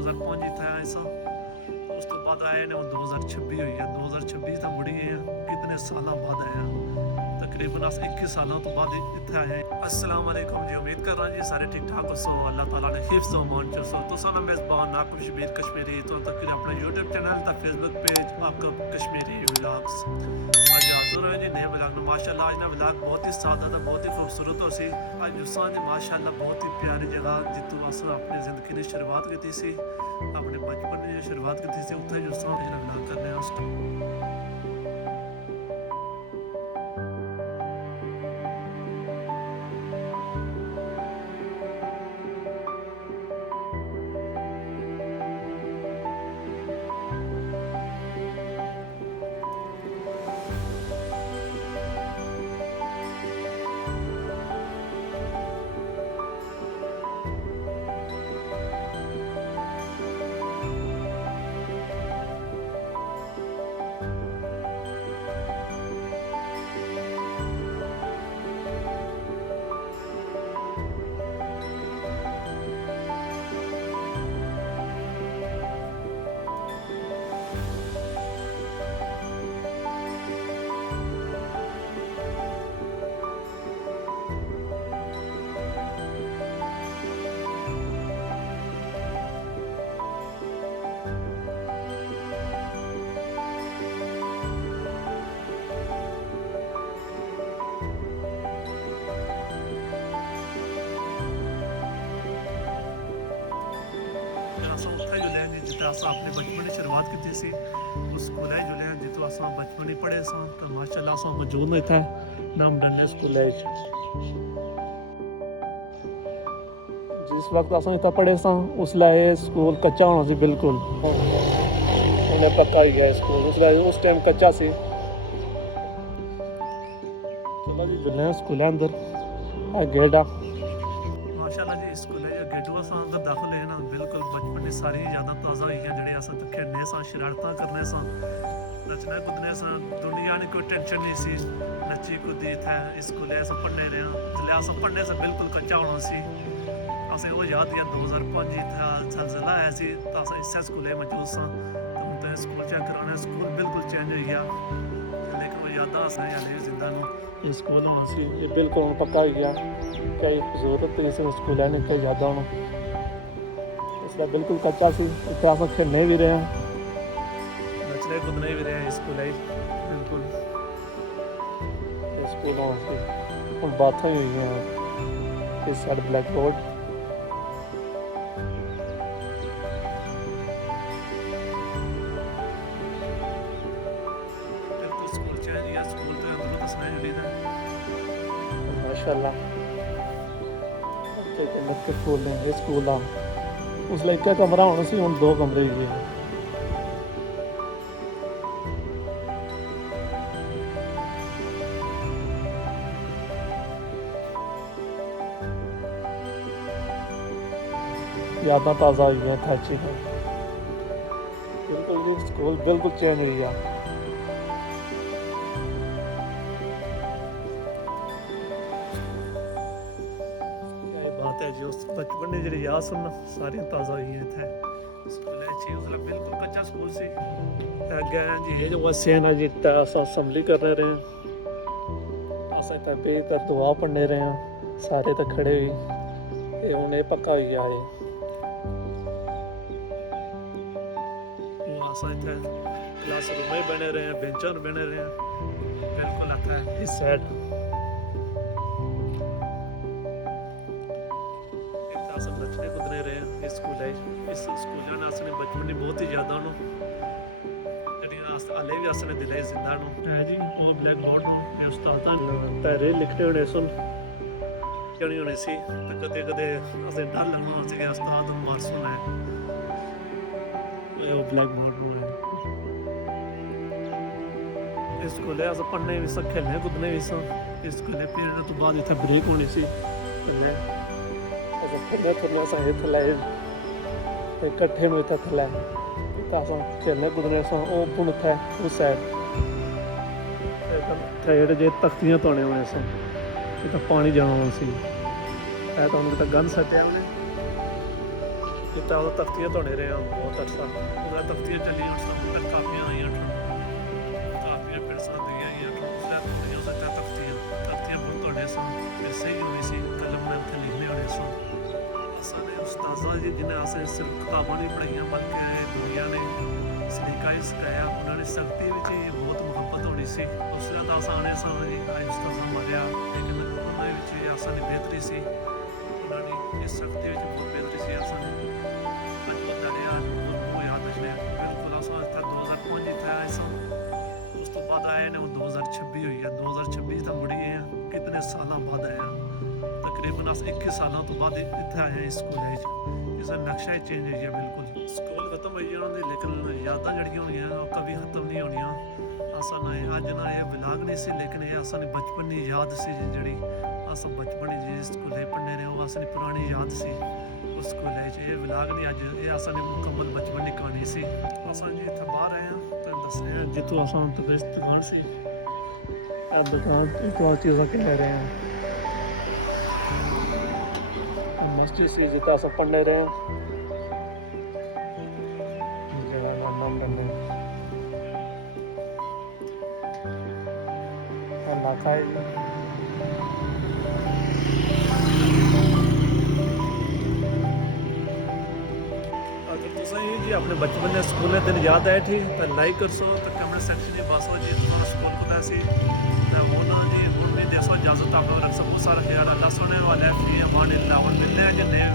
2005 ਇੱਥੇ ਆਏ ਸਾਂ। ਉਸ ਤੋਂ ਬਾਅਦ ਆਏ ਨੇ ਹੁਣ 2026 ਹੋਈ ਹੈ। 2026 ਤਾਂ ਮੁੜ ਗਏ ਆ, ਕਿਤਨੇ ਸਾਲਾਂ ਬਾਅਦ ਆਏ ਆ, तकरीबन 21 सालों तो बाद इतने आए हैं। अस्सलाम वालेकुम जी, उम्मीद कर रहा जी सारे ठीक ठाक हो। सो अल्लाह ताला ने हिफ्ज़ व अमान च सो तो साना मेज़बान नाकुब शबीर कश्मीरी तो तक अपने यूट्यूब चैनल दा फेसबुक पेज आपका कश्मीरी व्लॉग्स आज हाज़िर हुए जी नए व्लॉग में। माशाल्लाह आज ना व्लॉग बहुत ही सादा था, बहुत ही खूबसूरत और सी आज जुस्सा ने माशाल्लाह बहुत ही प्यारी जगह जितों अस अपनी ज़िंदगी की शुरुआत की सी, अपने बचपन की शुरुआत की सी, उत्थे जुस्सा व्लॉग करने उस अस अपने बचपन की शुरुआत की सी उस स्कूल जुले जितों अस बचपन ही पढ़े सां तो माशाल्लाह अस मौजूद इतना नाम डंडे स्कूल जिस वक्त अस इतना पढ़े सां उसलै ये स्कूल कच्चा होना सी बिल्कुल, उन्हें पक्का ही गया स्कूल उसलै उस टाइम कच्चा सी। चलो जी जुले स्कूल अंदर गेट आ माशाल्लाह जी स्कूल गेटू अस अंदर दाखिल है ना बिल्कुल बचपन की सारी यादां ताज़ा हुई जिहड़े अस खेलने सां, शरारतां करने सां, नचने कुदने सां, दुनिया ने कोई टेंशन नहीं सी, नच्ची कुदी इत्थै स्कूले अस पढ़ने रहे। जिसलै अस पढ़ने से बिल्कुल कच्चा होना सी असें वो याद किया 2005 इत्थै जलजला आया सी तो अस इस्सै स्कूले मौजूद सां। तो हून तुसें स्कूल चेक कराने स्कूल बिल्कुल चेंज हो गया, लेकिन वो यादां असें याद जिंदा नूं ये स्कूल होना सी ये बिल्कुल पक्का हो गया। कई जरूरत थी इस स्कूल ने कई यादां होना इसलिए बिल्कुल कच्चा सी। इतने अस खेलने भी रहे नचने कूदने भी रहे स्कूल बिल्कुल स्कूल हम बातें हुई हैं इस साइड ब्लैक बोर्ड माशाल्लाह स्कूल है स्कूल आ उसलै एक कमरा होना सी हुण 2 कमरे ही है। यादां ताज़ा हुई हैं अच्छी हैं बिल्कुल जी स्कूल बिल्कुल चेंज हुई है। बात है जी उस बचपन की जी याद सुनना सारियां ताज़ा हुई हैं इत्थै स्कूल उसलै बिल्कुल कच्चा स्कूल से अगे जी ये जो बच्चे हैं ना जी अस असैंबली करने रहे अस इत्थै बेहतर दुआ पढ़ने रहे हैं सारे तो खड़े हुई हूँ ये पक्का हो गया है अस इत्थै क्लासरूम में बने रहे हैं बेंचां बने रहे हैं बिल्कुल आता है इस साइड नचने कुदने रहे इस स्कूल इस स्कूल ने असने बचपन की बहुत ही यादां हले भी असने दिले जिंदा है जी। वो ब्लैक बोर्ड में उस्तादां पैरे लिखने होने सुन जानी होने सी तो कदे कदे असें डर लगना सी कि उस्ताद मारसूम है वो ब्लैक बोर्ड में इस स्कूले अस पढ़ने भी सा खेलने कुदने भी सा। इस स्कूले पीरियड तो बाद इत्थै ब्रेक होनी सी खेलने खुलने अस थल्ले इकट्ठे में इत्थै थल्ले अस खेलने कुदने सां ओह् हून इत्थै उस साइड इत्थै जेह्ड़े जे तख्तियां धोने होने सन इत्थै पानी जाना होना सी है तो उन्हें गंद सट्टेआ उ'नें ਜਿੱਦਾਂ ਉਹ ਤਖਤੀਆਂ ਧੋਣੇ ਰਹੇ ਹਾਂ ਬਹੁਤ ਅਰਸਾ ਉਹਦਾ ਤਖਤੀਆਂ ਚੱਲੀਆਂ ਉਸ ਤੋਂ ਫਿਰ ਕਾਪੀਆਂ ਆਈਆਂ ਕਾਪੀਆਂ ਪੈਨਸਲਾਂ ਦੀਆਂ ਆਈਆਂ ਫਿਰ ਧੋਣੀਆਂ ਸੱਚਾ ਤਖਤੀਆਂ ਬਹੁਤ ਧੋਣੇ ਸਨ ਐਸੇ ਹੀ ਹੋਣੀ ਸੀ ਕਲਮ ਨਾਲ ਉੱਥੇ ਲਿਖਣੇ ਹੋਣੇ ਸਨ ਸਾਡੇ ਉਸਤਾਜ਼ਾਂ ਜੀ ਜਿਨ੍ਹਾਂ ਅਸੀਂ ਸਿਰਫ ਕਿਤਾਬਾਂ ਨਹੀਂ ਪੜ੍ਹਾਈਆਂ ਬਲਕਿ ਦੁਨੀਆ ਨੇ ਸਲੀਕਾ ਹੀ ਸਿਖਾਇਆ ਉਹਨਾਂ ਨੇ ਸਖਤੀ ਵਿੱਚ ਹੀ ਬਹੁਤ ਮੁਹੱਬਤ ਹੋਣੀ ਸੀ ਉਸ ਦਾ ਆਸਾਨੇ ਸਨ ਜੀ ਉਸਤਾਜ਼ਾਂ ਮਾਰਿਆ ਲੇਕਿਨ ਉਹਨਾਂ ਵਿੱਚ ਵੀ ਆਸਾਨੀ ਬਿਹਤਰੀ ਸੀ ਉਹਨਾਂ ਨੇ ਇਸ ਸਖਤੀ ਵਿੱਚ ਬਹੁਤ ਬਿਹਤਰੀ ਸੀ ਆਸਾਨੀ ਅੱਜ ਪਤਾ ਨਹੀਂ ਅੱਜ ਉਹ ਯਾਦ ਹੈ ਬਿਲਕੁਲ ਆਸਾਨ ਤੱਕ 2005 ਜਿੱਥੇ ਆਏ ਸਨ ਉਸ ਤੋਂ ਬਾਅਦ ਆਏ ਨੇ ਉਹ 2026 ਹੋਈ ਹੈ 2026 ਤਾਂ ਮੁੜੀ ਹੈ ਕਿਤਨੇ ਸਾਲਾਂ ਬਾਅਦ ਆਇਆ ਤਕਰੀਬਨ 21 ਸਾਲਾਂ ਤੋਂ ਬਾਅਦ ਇੱਥੇ ਆਏ ਇਸ ਸਕੂਲ ਵਿੱਚ ਇਸ ਦਾ ਨਕਸ਼ਾ ਹੀ ਚੇਂਜ ਹੋ ਗਿਆ ਬਿਲਕੁਲ ਸਕੂਲ ਖਤਮ ਹੋਈ ਜਾਣ ਦੀ ਲੇਕਿਨ ਯਾਦਾਂ ਜਿਹੜੀਆਂ ਹੋਣਗੀਆਂ ਉਹ ਕਦੀ ਖਤਮ ਨਹੀਂ ਹੋਣੀਆਂ ਆਸਾਨ ਅੱਜ ਨਾ ਇਹ ਵਿਲਾਗ ਨਹੀਂ ਸੀ ਲੇਕਿਨ ਇਹ ਆਸਾਨੀ ਬਚਪਨ ਦੀ ਯਾਦ ਸੀ ਜਿਹੜੀ ਅਸਾਂ ਬਚਪਨ ਜਿਸ ਸਕੂਲੇ ਪੜ੍ਹਦੇ ਰਹੇ ਉਹ ਅਸਾਂ ਪੁਰਾਣੀ ਯਾਦ ਸੀ ਉਸ ਸਕੂਲੇ 'ਚ ਇਹ ਵਿਲਾਗ ਨਹੀਂ ਅੱਜ ਇਹ ਅਸਾਂ ਦੀ ਮੁਕੰਮਲ ਬਚਪਨ ਦੀ ਕਹਾਣੀ ਸੀ ਅਸਾਂ ਜੀ ਇੱਥੇ ਬਾਹਰ ਆਏ ਹਾਂ ਤੁਹਾਨੂੰ ਦੱਸਿਆ ਜਿੱਥੋਂ ਅਸਾਂ ਤੋਂ ਇਸ ਦੁਕਾਨ ਸੀ ਇਹ ਦੁਕਾਨ ਤੋਂ ਚੀਜ਼ਾਂ ਕਹਿ ਰਹੇ ਹਾਂ ਮਸਜਿਦ ਸੀ ਜਿੱਥੇ ਅਸਾਂ ਪੜ੍ਹਦੇ ਰਹੇ ਜਿਹੜਾ ਨਾਮ ਬੰਦੇ ਇਲਾਕਾ ਹੈ जी अपने बचपन के स्कूल दिन याद आए थी तो लाइक करसो तो कमेंट सेक्शन में बसो जी तुम्हारा स्कूल खुला सी तो होना जी हूँ भी देसो इजाजत आप रख सको सारा ख्याल अल्लाह सुने वाले फिर अमान मिलते हैं जो नए